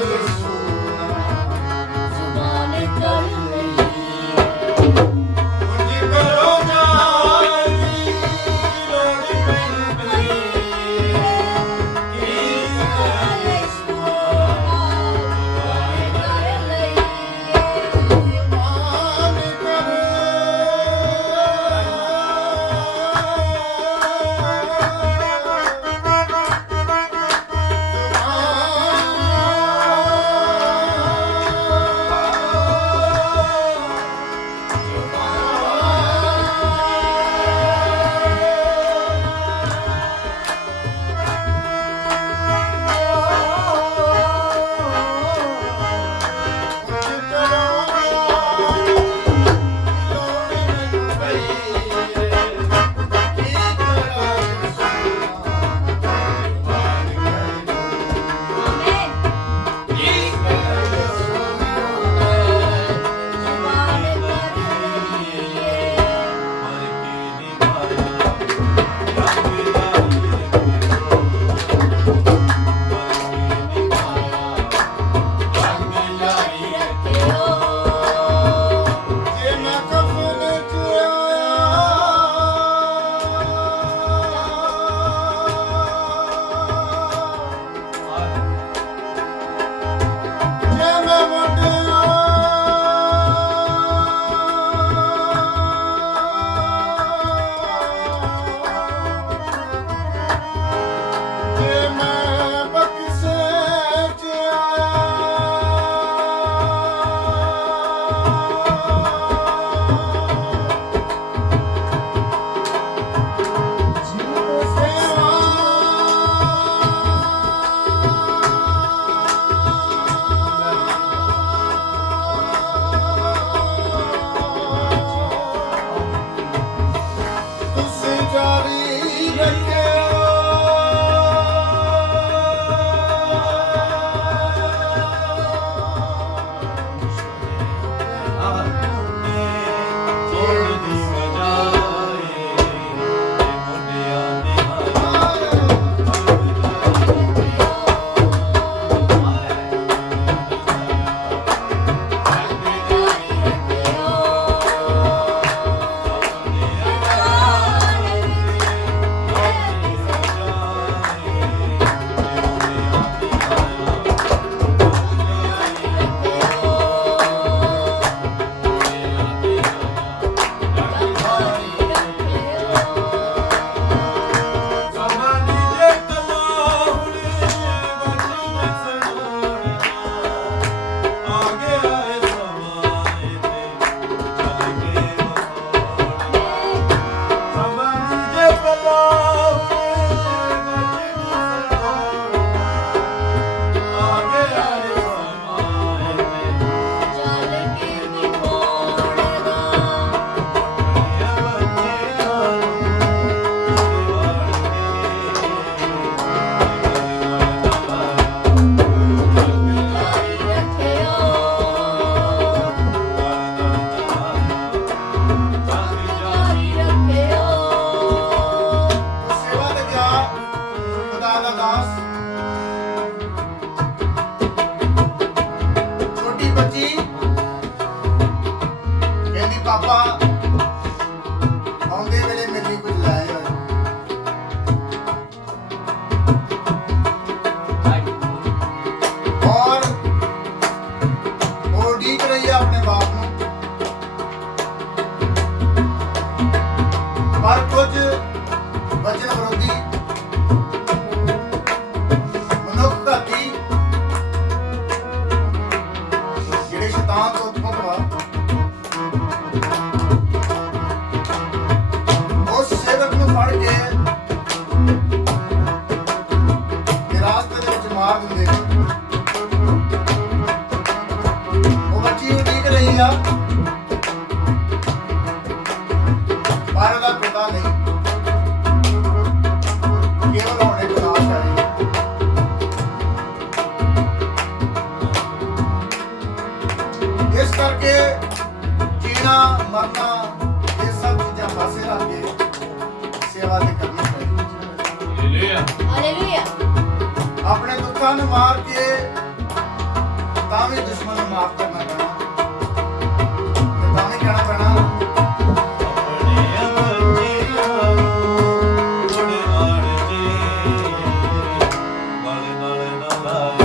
ਕਰਾਂ ਮਰਨਾ ਇਹ ਸਭ ਚੀਜ਼ਾਂ ਪਾਸੇ ਰੱਖ ਕੇ ਸੇਵਾ ਤੇ ਕਰਨੀ ਪੈਂਦੀ ਆਪਣੇ ਦੁੱਖਾਂ ਨੂੰ ਮਾਰ ਕੇ ਤਾਂ ਵੀ ਦੁਸ਼ਮਣ ਨੂੰ ਮਾਫ ਕਰਨਾ ਪੈਣਾ বাবা